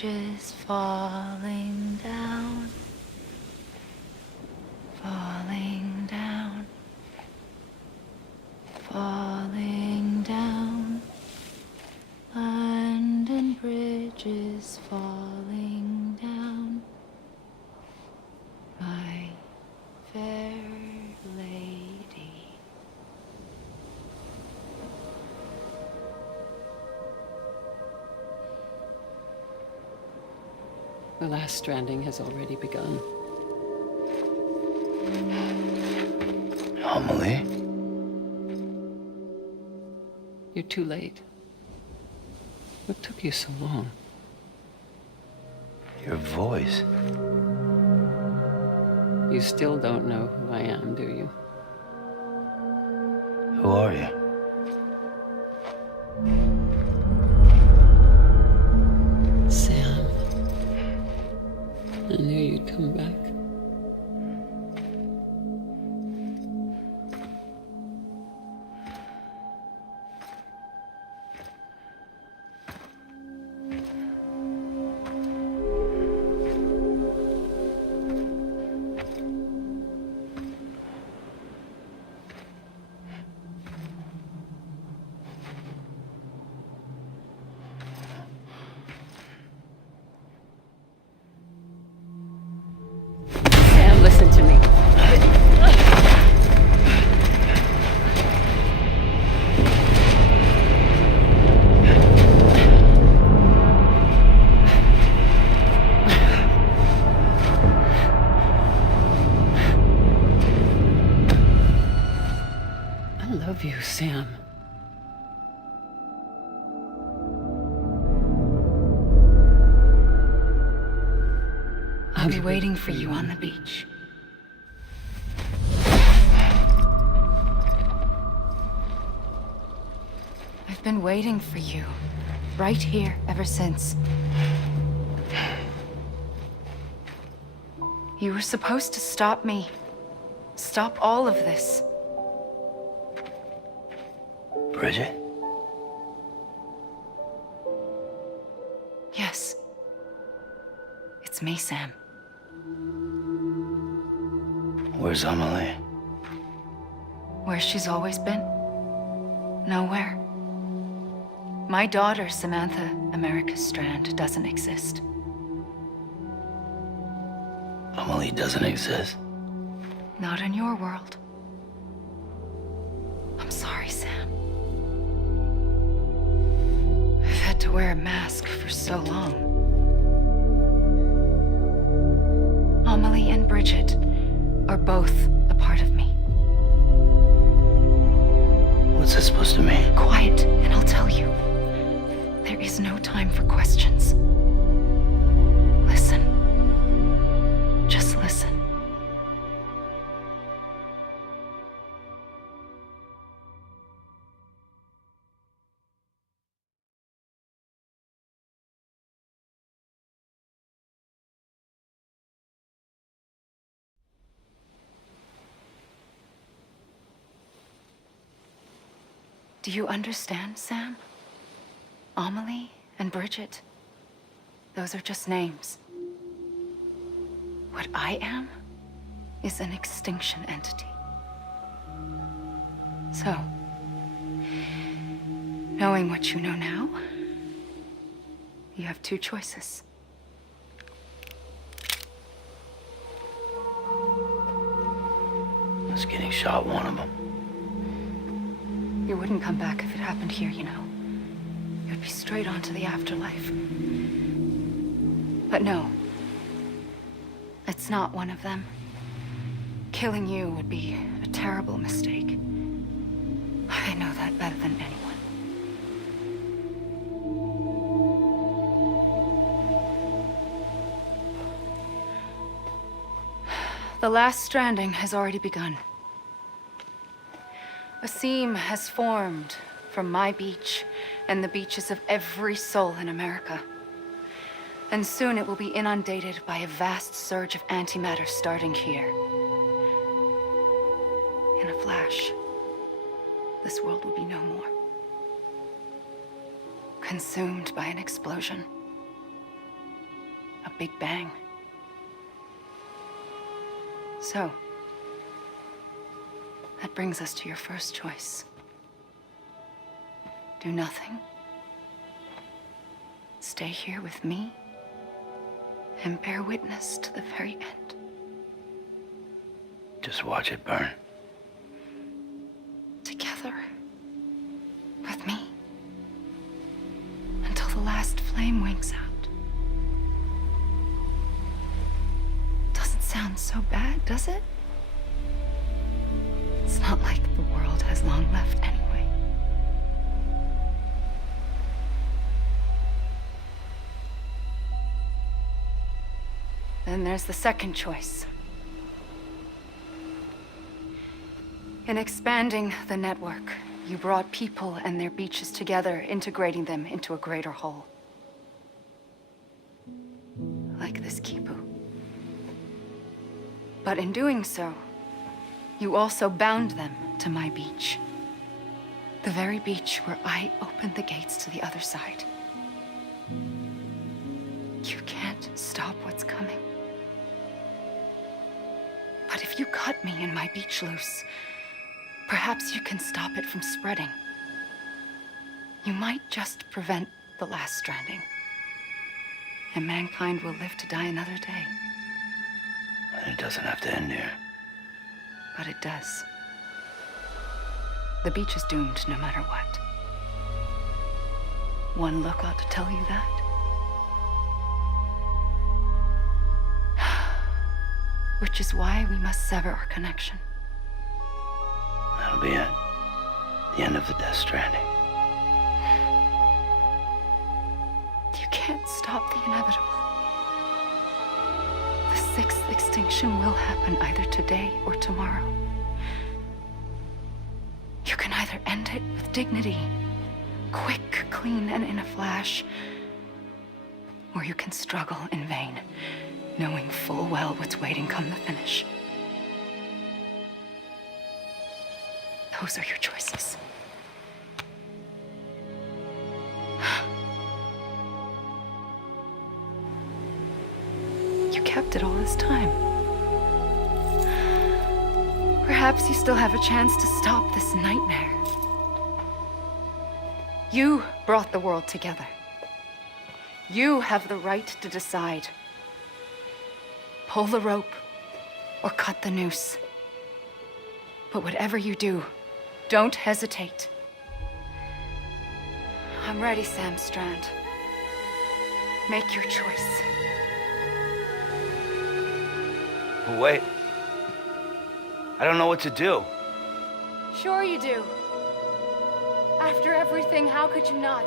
bridges falling down, falling down, falling down. London bridges falling down, my fair lady. The last stranding has already begun. Amelie? You're too late. What took you so long? Your voice. You still don't know who I am, do you? Who are you? Sam. I knew you'd come back. Sam, listen to me. I love you, Sam. I'll be waiting for you on the beach. I've been waiting for you, right here, ever since. You were supposed to stop me. Stop all of this. Bridget? Yes. It's me, Sam. Where's Amelie? Where she's always been. Nowhere. My daughter, Samantha America Strand, doesn't exist. Amelie doesn't exist. Not in your world. I'm sorry, Sam. I've had to wear a mask for so long. Amelie and Bridget are both a part of me. What's that supposed to mean? Quiet, and I'll tell you. There is no time for questions. Listen. Just listen. Do you understand, Sam? Amelie and Bridget, those are just names. What I am is an extinction entity. So, knowing what you know now, you have two choices. Was getting shot one of them. You wouldn't come back if it happened here, you know. You'd be straight on to the afterlife. But no. It's not one of them. Killing you would be a terrible mistake. I know that better than anyone. The last stranding has already begun. A seam has formed from my beach and the beaches of every soul in America. And soon it will be inundated by a vast surge of antimatter starting here. In a flash, this world will be no more. Consumed by an explosion. a big bang. So, that brings us to your first choice. Do nothing. Stay here with me and bear witness to the very end. Just watch it burn. Together. With me. Until the last flame winks out. Doesn't sound so bad, does it? It's not like the world has long left anyway. Then there's the second choice. In expanding the network, you brought people and their beaches together, integrating them into a greater whole. Like this Kipu. But in doing so, you also bound them to my beach. The very beach where I opened the gates to the other side. You can't stop what's coming. But if you cut me and my beach loose, perhaps you can stop it from spreading. You might just prevent the last stranding. And mankind will live to die another day. And it doesn't have to end here. But it does. The beach is doomed no matter what. One look ought to tell you that. Which is why we must sever our connection. That'll be it. The end of the Death Stranding. You can't stop the inevitable. The sixth extinction will happen either today or tomorrow. You can either end it with dignity, quick, clean, and in a flash, or you can struggle in vain, knowing full well what's waiting come the finish. Those are your choices. You kept it all this time. Perhaps you still have a chance to stop this nightmare. You brought the world together. You have the right to decide. Pull the rope or cut the noose. But whatever you do, don't hesitate. I'm ready, Sam Strand. Make your choice. But wait. I don't know what to do. Sure you do. After everything, how could you not?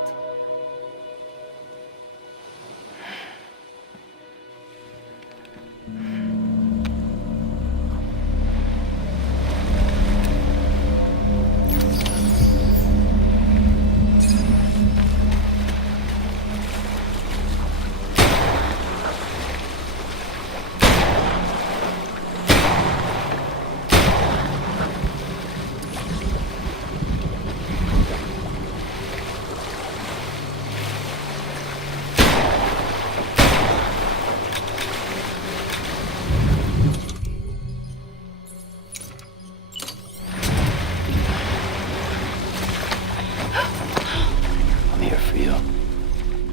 I'm here for you.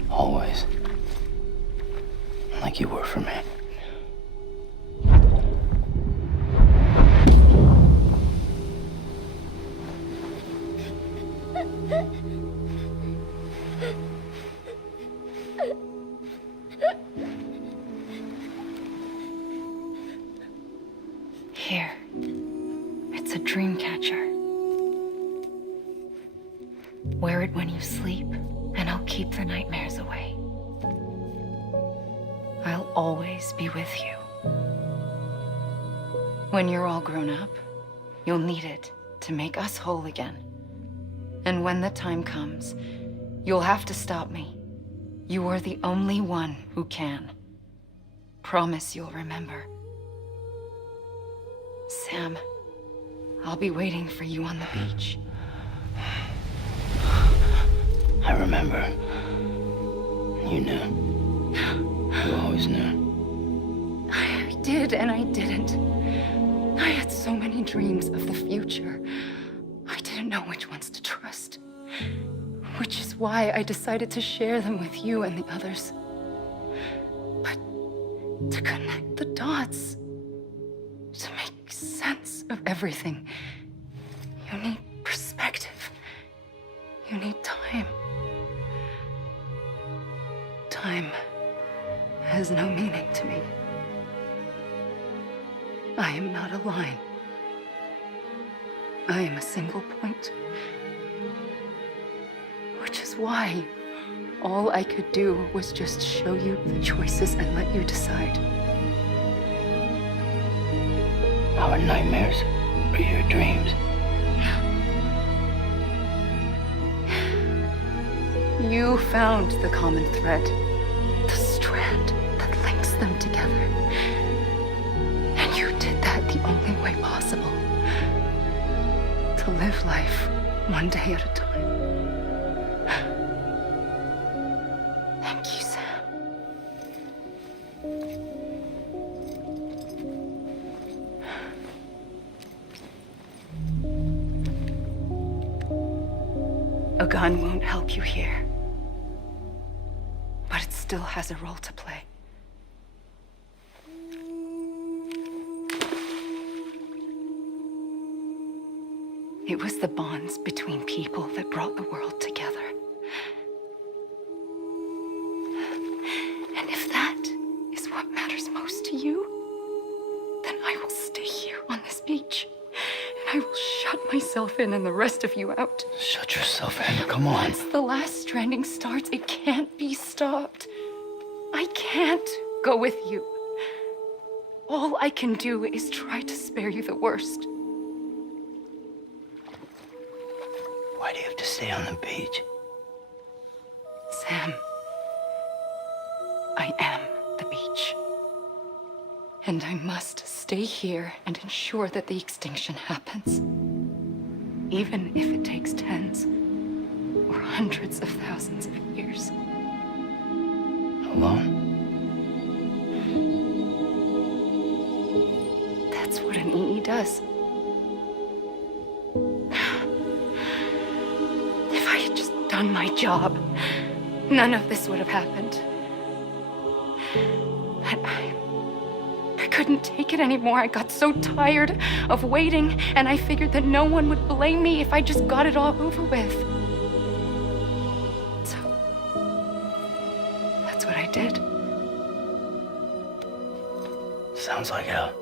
Always. Like you were for me. Here. It's a dream catcher. Wear it when you sleep, and I'll keep the nightmares away. I'll always be with you. When you're all grown up, you'll need it to make us whole again. And when the time comes, you'll have to stop me. You are the only one who can. Promise you'll remember. Sam, I'll be waiting for you on the beach. I remember. You knew. You always always knew. I did and I didn't. I had so many dreams of the future. I didn't know which ones to trust. Which is why I decided to share them with you and the others. But to connect the dots, to make sense of everything, you need perspective. You need time. Time has no meaning to me. I am not a line. I am a single point. Which is why all I could do was just show you the choices and let you decide. Our nightmares are your dreams. You found the common thread, the strand that links them together. And you did that the only way possible. To live life one day at a time. Thank you, Sam. A gun won't help you here. But it still has a role to play. It was the bonds between people that brought the world together. And if that is what matters most to you, then I will stay here on this beach. And I will shut myself in and the rest of you out. Shut yourself in, come on. Once the last stranding starts, it can't be stopped. I can't go with you. All I can do is try to spare you the worst. Why do you have to stay on the beach? Sam, I am the beach. And I must stay here and ensure that the extinction happens. Even if it takes tens or hundreds of thousands of years. Alone? That's what an EE does. If I had just done my job, none of this would have happened. But I couldn't take it anymore. I got so tired of waiting, and I figured that no one would blame me if I just got it all over with. So, that's what I did. Sounds like hell.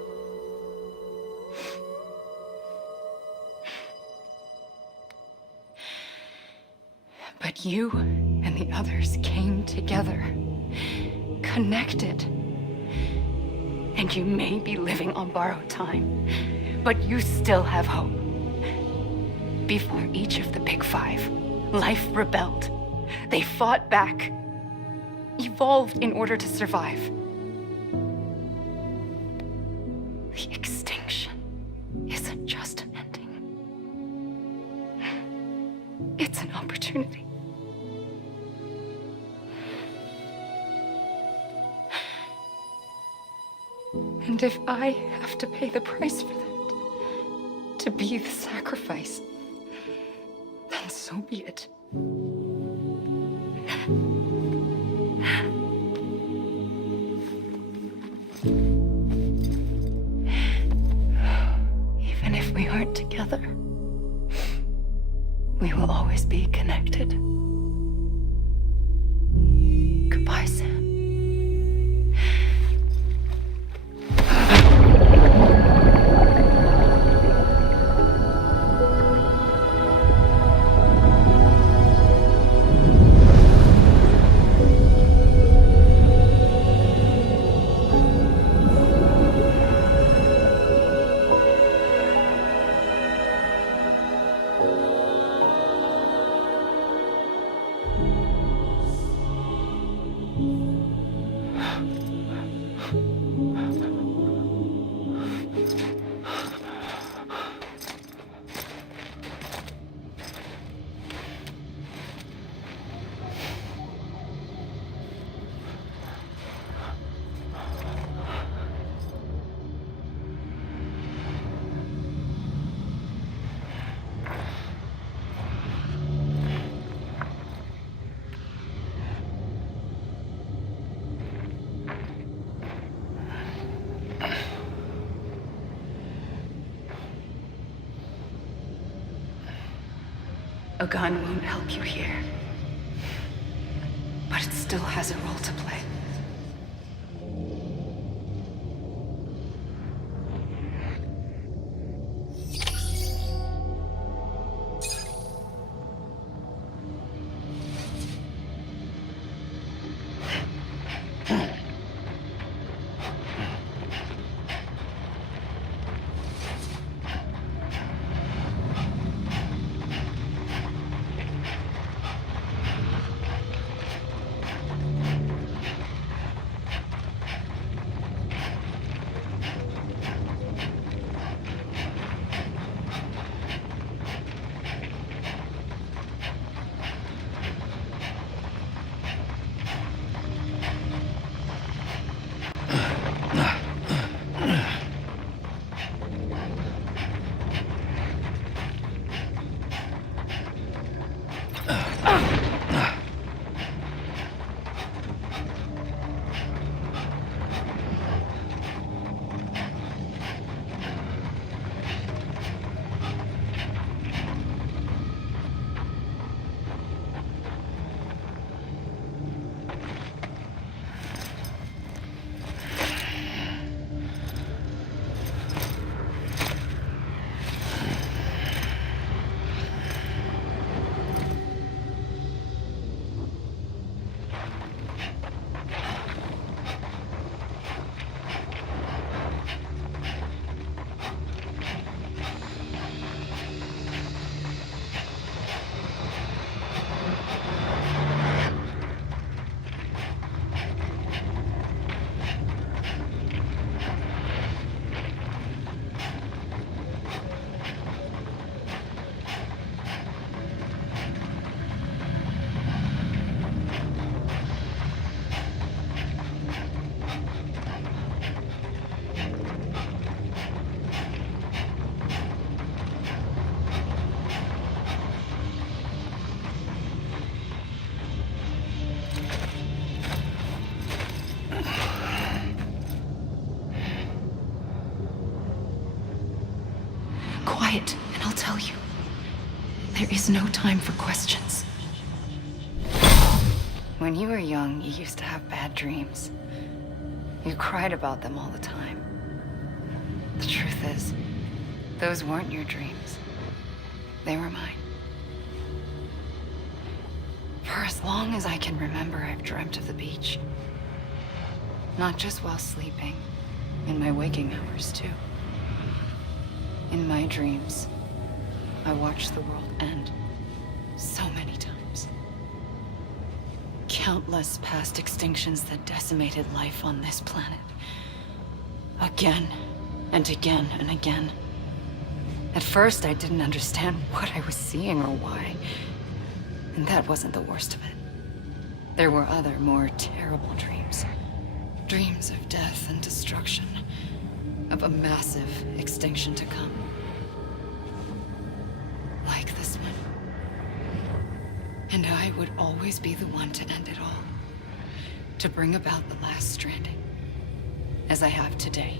But you and the others came together, connected. And you may be living on borrowed time, but you still have hope. Before each of the big five, life rebelled. They fought back, evolved in order to survive. The extinction isn't just an ending. It's an opportunity. And if I have to pay the price for that, to be the sacrifice, then so be it. Even if we aren't together, we will always be connected. Goodbye, Sam. A gun won't help you here. But it still has a role to play. Quiet, and I'll tell you. There is no time for questions. When you were young, you used to have bad dreams. You cried about them all the time. The truth is, those weren't your dreams. They were mine. For as long as I can remember, I've dreamt of the beach. Not just while sleeping, in my waking hours too. In my dreams, I watched the world end so many times. Countless past extinctions that decimated life on this planet. Again, and again, and again. At first, I didn't understand what I was seeing or why. And that wasn't the worst of it. There were other, more terrible dreams. Dreams of death and destruction. Of a massive extinction to come. Like this one. And I would always be the one to end it all. To bring about the last stranding. As I have today.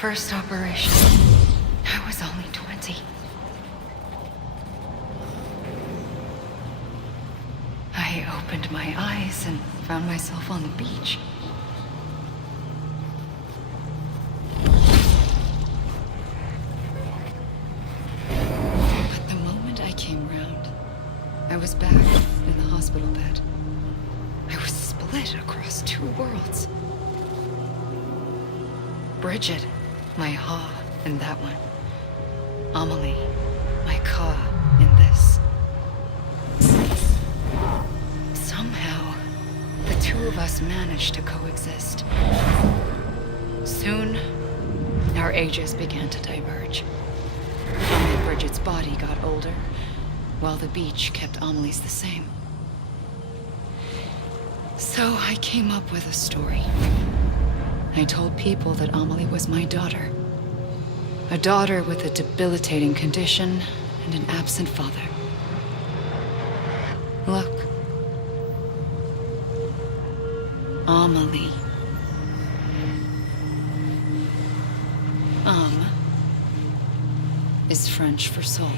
first operation, I was only 20. I opened my eyes and found myself on the beach. But the moment I came round, I was back in the hospital bed. I was split across two worlds. Bridget, my ha in that one. Amelie, my ka in this. Somehow, the two of us managed to coexist. Soon, our ages began to diverge. Bridget's body got older, while the beach kept Amelie's the same. So I came up with a story. I told people that Amelie was my daughter. A daughter with a debilitating condition and an absent father. Look. Amelie. Is French for soul.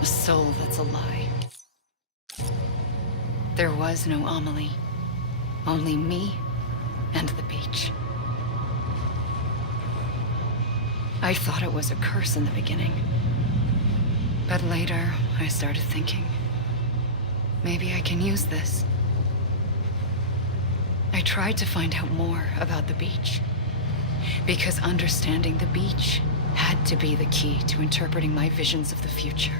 A soul that's a lie. There was no Amelie. Only me and the beach. I thought it was a curse in the beginning. But later, I started thinking, maybe I can use this. I tried to find out more about the beach. Because understanding the beach had to be the key to interpreting my visions of the future.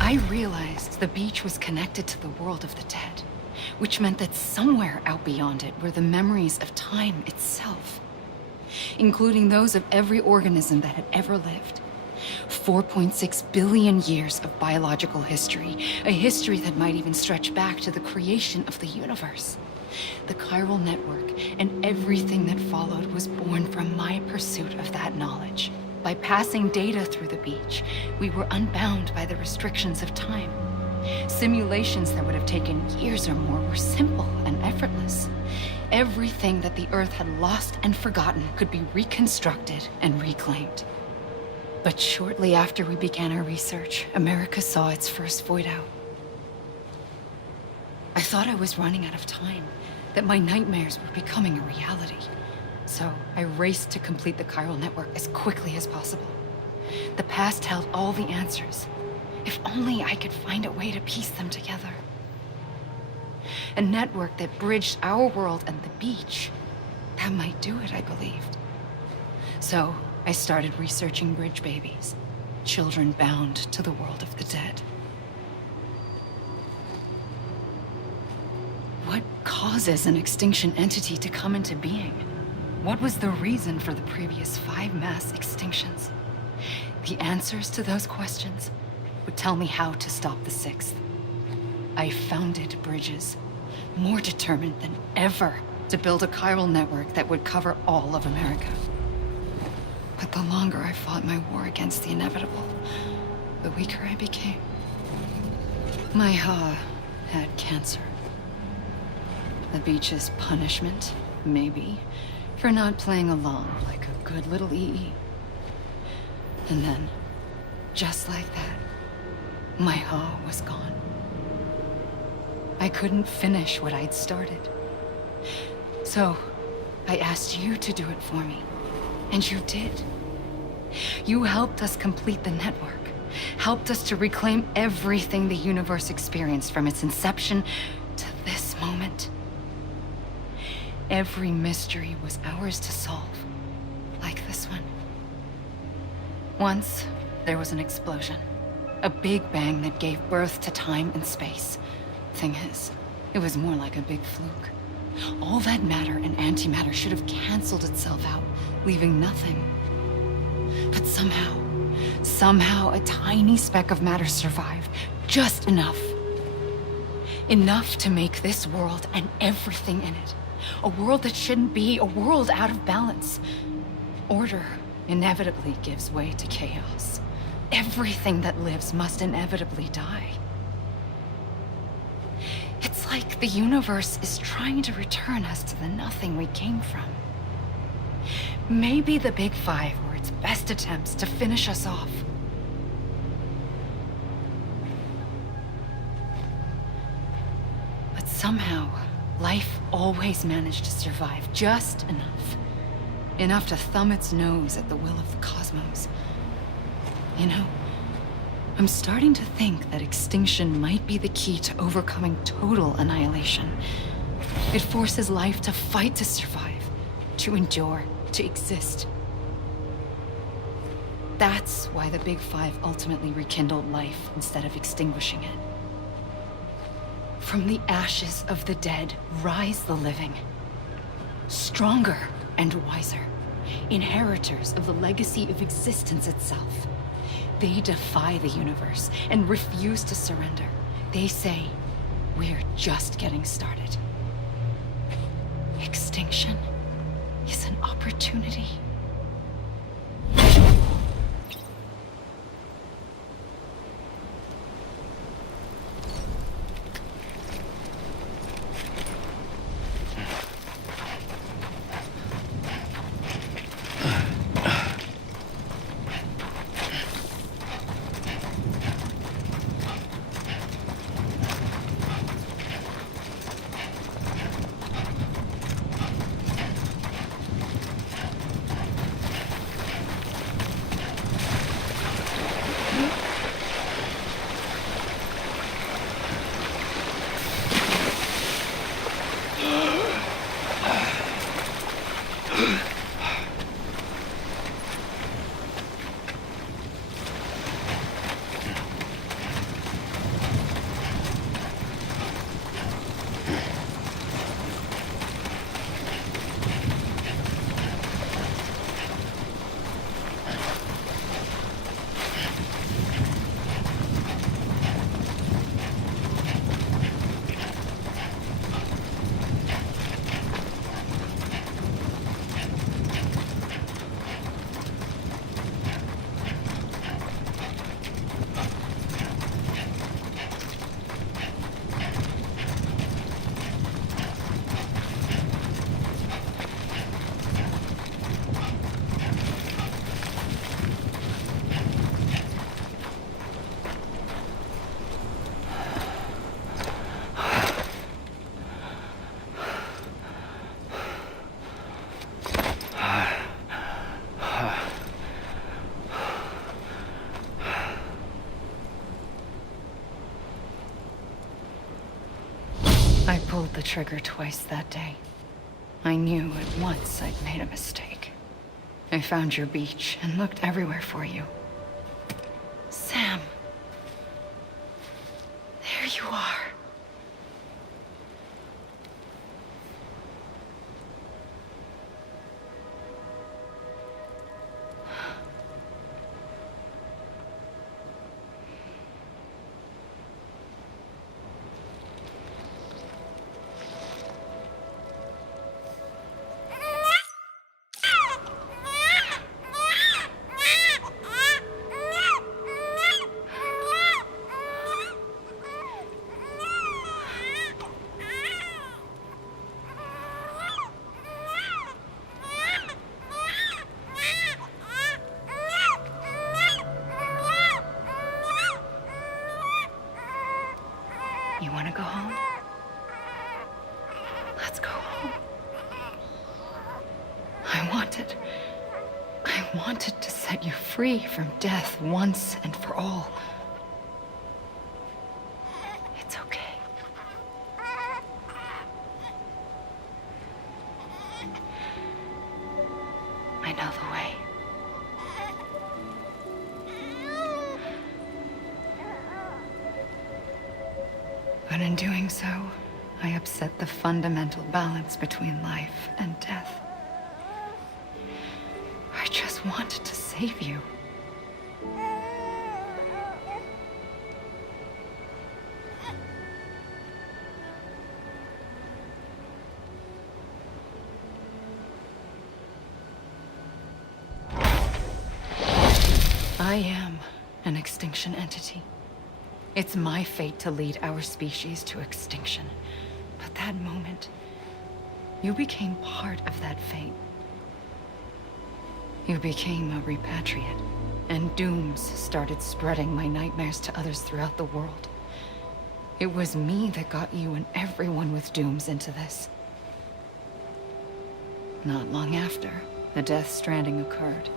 I realized the beach was connected to the world of the dead, which meant that somewhere out beyond it were the memories of time itself, including those of every organism that had ever lived. 4.6 billion years of biological history, a history that might even stretch back to the creation of the universe. The chiral network and everything that followed was born from my pursuit of that knowledge. By passing data through the beach, we were unbound by the restrictions of time. Simulations that would have taken years or more were simple and effortless. Everything that the Earth had lost and forgotten could be reconstructed and reclaimed. But shortly after we began our research, America saw its first void out. I thought I was running out of time, that my nightmares were becoming a reality. So I raced to complete the chiral network as quickly as possible. The past held all the answers. If only I could find a way to piece them together. A network that bridged our world and the beach. That might do it, I believed. So I started researching bridge babies, children bound to the world of the dead. What causes an extinction entity to come into being? What was the reason for the previous 5 mass extinctions? The answers to those questions would tell me how to stop the 6th. I founded bridges, more determined than ever to build a chiral network that would cover all of America. But the longer I fought my war against the inevitable, the weaker I became. My Ha had cancer. The beach's punishment, maybe, for not playing along like a good little EE. And then, just like that, my Ha was gone. I couldn't finish what I'd started. So, I asked you to do it for me. And you did. You helped us complete the network. Helped us to reclaim everything the universe experienced from its inception to this moment. Every mystery was ours to solve, like this one. Once, there was an explosion. A big bang that gave birth to time and space. Thing is, it was more like a big fluke. All that matter and antimatter should have canceled itself out, leaving nothing. But somehow a tiny speck of matter survived. Just enough. Enough to make this world and everything in it. A world that shouldn't be, a world out of balance. Order inevitably gives way to chaos. Everything that lives must inevitably die. It's like the universe is trying to return us to the nothing we came from. Maybe the Big Five were its best attempts to finish us off. But somehow, life always managed to survive just enough. Enough to thumb its nose at the will of the cosmos. You know, I'm starting to think that extinction might be the key to overcoming total annihilation. It forces life to fight to survive, to endure, to exist. That's why the Big Five ultimately rekindled life instead of extinguishing it. From the ashes of the dead rise the living. Stronger and wiser. Inheritors of the legacy of existence itself. They defy the universe and refuse to surrender. They say, we're just getting started. Extinction is an opportunity. I pulled the trigger twice that day. I knew at once I'd made a mistake. I found your beach and looked everywhere for you. Sam. There you are. You want to go home? Let's go home. I wanted to set you free from death once and for all. It's okay. I know the way. But in doing so, I upset the fundamental balance between life and death. I just wanted to save you. I am an extinction entity. It's my fate to lead our species to extinction. But that moment, you became part of that fate. You became a repatriate, and dooms started spreading my nightmares to others throughout the world. It was me that got you and everyone with dooms into this. Not long after, the Death Stranding occurred.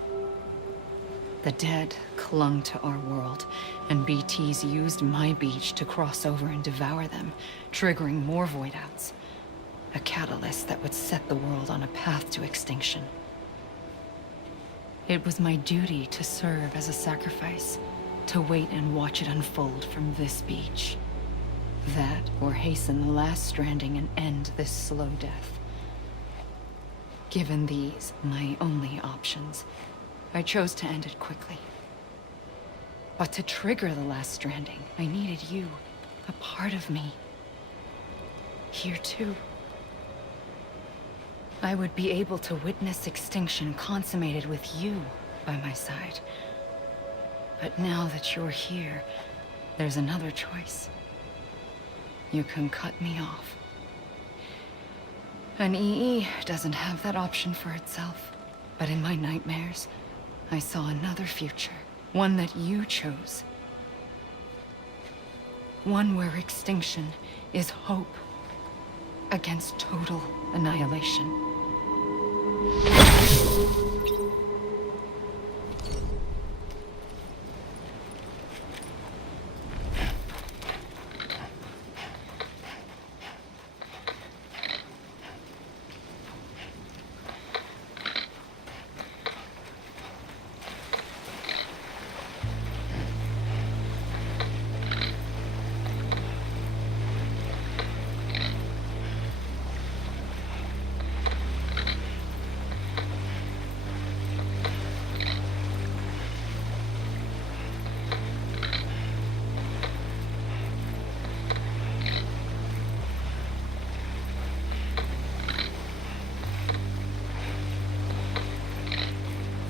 The dead clung to our world, and BTs used my beach to cross over and devour them, triggering more void outs. A catalyst that would set the world on a path to extinction. It was my duty to serve as a sacrifice, to wait and watch it unfold from this beach. That, or hasten the last stranding and end this slow death. Given these, my only options, I chose to end it quickly. But to trigger the last stranding, I needed you, a part of me. Here too. I would be able to witness extinction consummated with you by my side. But now that you're here, there's another choice. You can cut me off. An EE doesn't have that option for itself. But in my nightmares, I saw another future. One that you chose. One where extinction is hope against total annihilation.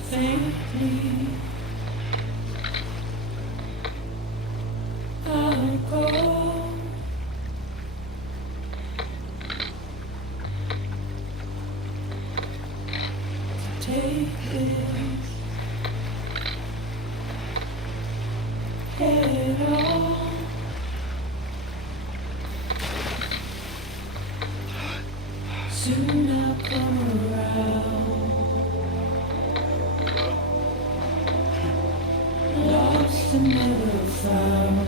Faintly, I go. Take this head on. Soon I'll come around. Lost and never found.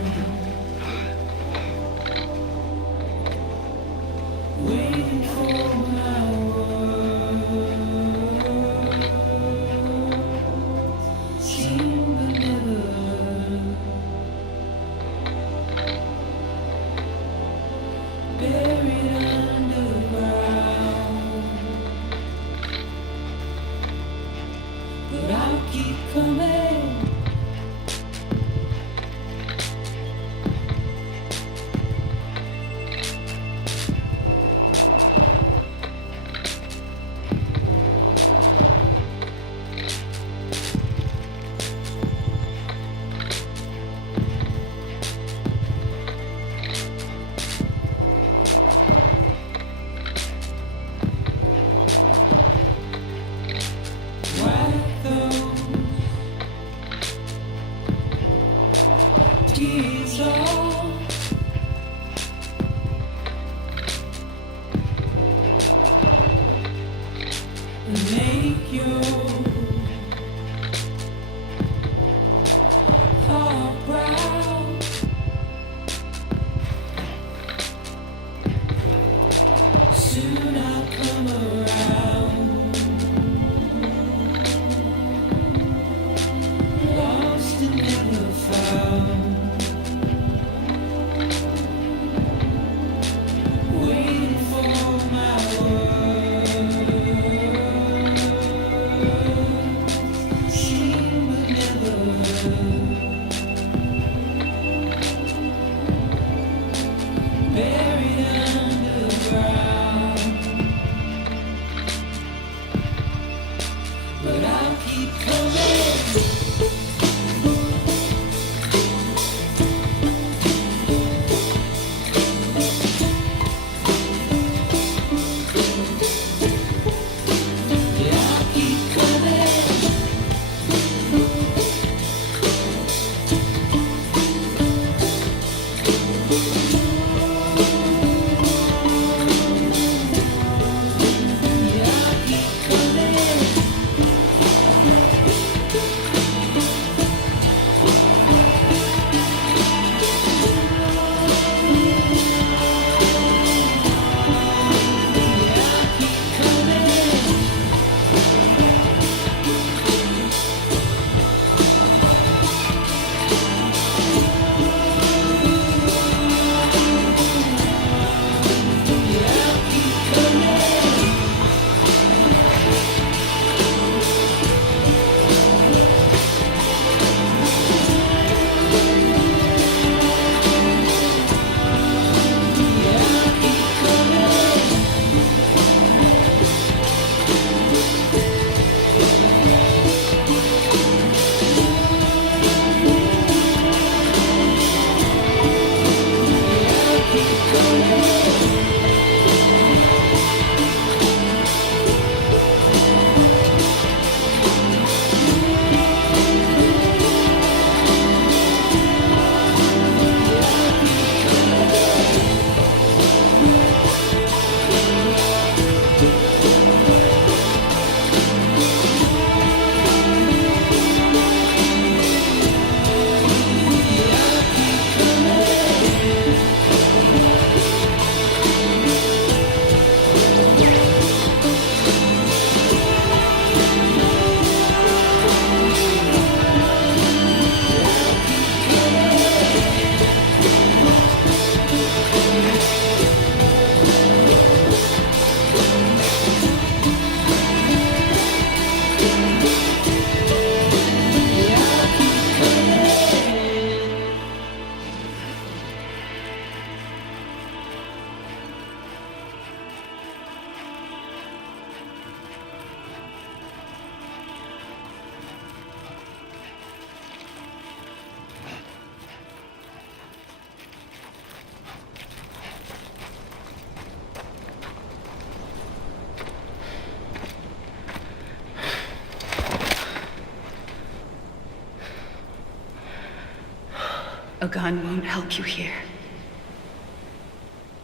A gun won't help you here.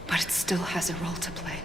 But it still has a role to play.